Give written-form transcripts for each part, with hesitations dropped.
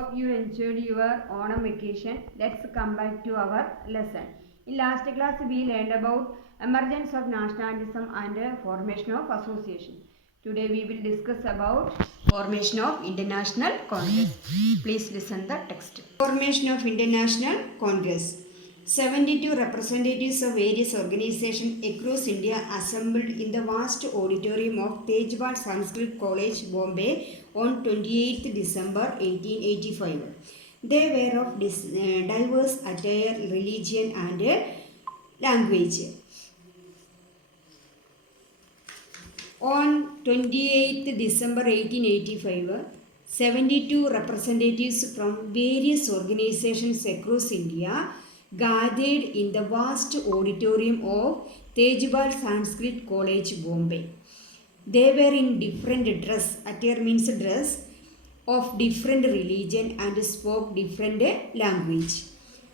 Hope you enjoyed your autumn vacation. Let's come back to our lesson. In last class, we learned about emergence of nationalism and formation of association. Today, we will discuss about formation of International Congress. Please listen the text. Formation of International Congress. 72 representatives of various organizations across India assembled in the vast auditorium of Tejwal Sanskrit College, Bombay on 28th December 1885. They were of diverse attire, religion and language. On 28th December 1885, 72 representatives from various organizations across India gathered in the vast auditorium of Tejwal Sanskrit College, Bombay. They were in different dress, attire means dress, of different religion and spoke different language.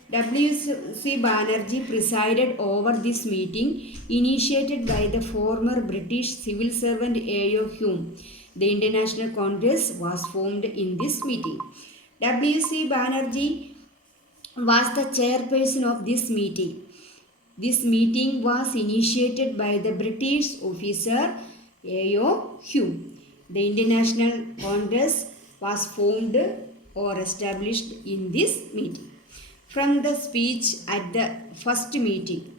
W.C. Banerjee presided over this meeting initiated by the former British civil servant A.O. Hume. The International Congress was formed in this meeting. W.C. Banerjee was the chairperson of this meeting. This meeting was initiated by the British officer A.O. Hume. The International Congress was formed or established in this meeting. From the speech at the first meeting,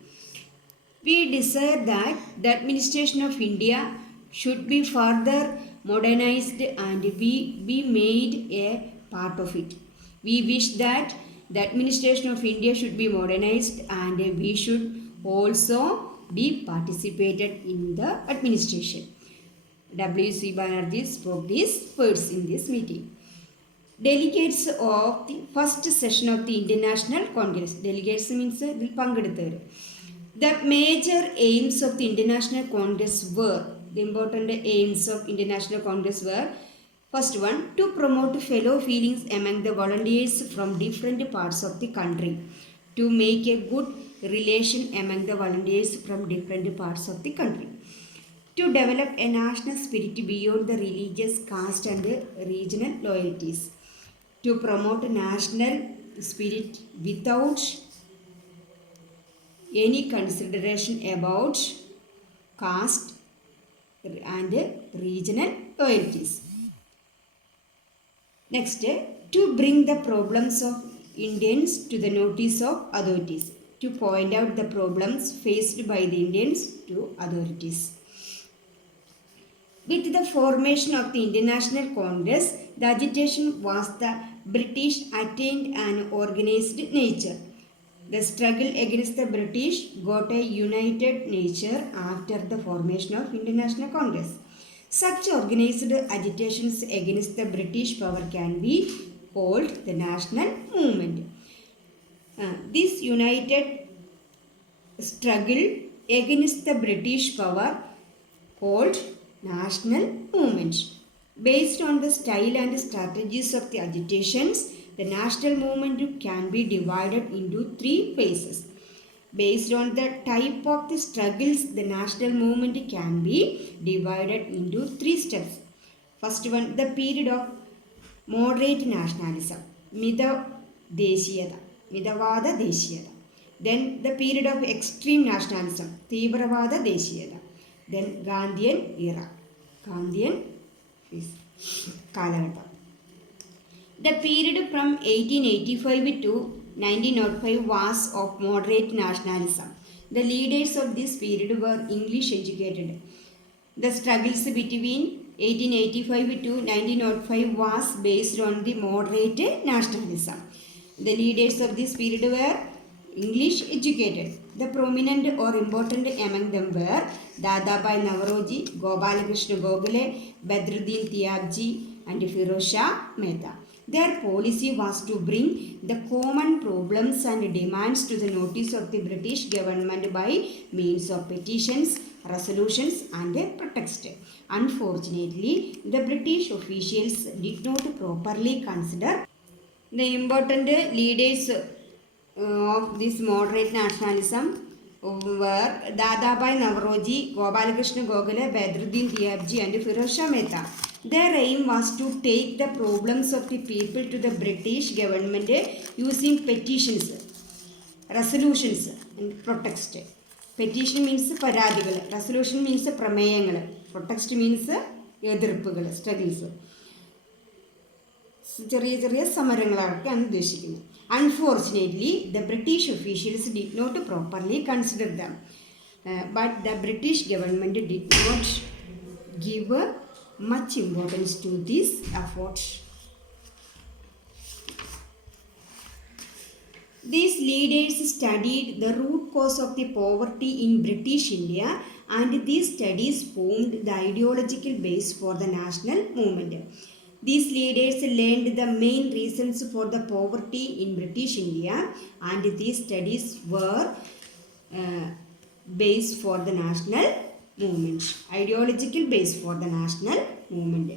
we desire that the administration of India should be further modernized and be made a part of it. We wish that the administration of India should be modernized and we should also be participated in the administration. W.C. Banerjee spoke these words in this meeting. Delegates of the first session of the International Congress. Delegates means the major aims of the International Congress were, the important aims of International Congress were, first one, to promote fellow feelings among the volunteers from different parts of the country, to make a good relation among the volunteers from different parts of the country, to develop a national spirit beyond the religious, caste and regional loyalties, to promote national spirit without any consideration about caste and regional loyalties. Next, to bring the problems of Indians to the notice of authorities, to point out the problems faced by the Indians to authorities. With the formation of the International Congress, the agitation was the British attained an organized nature. The struggle against the British got a united nature after the formation of International Congress. Such organized agitations against the British power can be called the national movement. This united struggle against the British power called national movement. Based on the style and strategies of the agitations, the national movement can be divided into three phases. Based on the type of the struggles, the national movement can be divided into three steps. First one, the period of moderate nationalism, Midavada Deshiyada. Then the period of extreme nationalism, Tivravada Deshiyada. Then Gandhian era, Gandhian Kalagata. The period from 1885 to 1905 was of moderate nationalism. The leaders of this period were English educated. The struggles between 1885 to 1905 was based on the moderate nationalism. The leaders of this period were English educated. The prominent or important among them were Dadabhai Naoroji, Gopalakrishna Gokhale, Badruddin Tyabji and Firoz Shah Mehta. Their policy was to bring the common problems and demands to the notice of the British government by means of petitions, resolutions and protest. Unfortunately, the British officials did not properly consider the important leaders of this moderate nationalism were Dadabhai Navroji, Gopalakrishna Gokhale, Badruddin Tyabji and Firoz Shah Mehta. Their aim was to take the problems of the people to the British government using petitions, resolutions and protest. Petition means പരാതികൾ, resolution means പ്രമേയങ്ങൾ, protest means എതിർപ്പുകൾ, struggles. ചെറിയ ചെറിയ സമരങ്ങളൊക്കെയാണ് ഉദ്ദേശിക്കുന്നത്. Unfortunately, the British officials did not properly consider them. But the British government did not give much importance to this effort. These leaders studied the root cause of the poverty in British India, and these studies formed the ideological base for the national movement. These leaders learned the main reasons for the poverty in British India, and these studies were base for the national movement, ideological base for the national movement.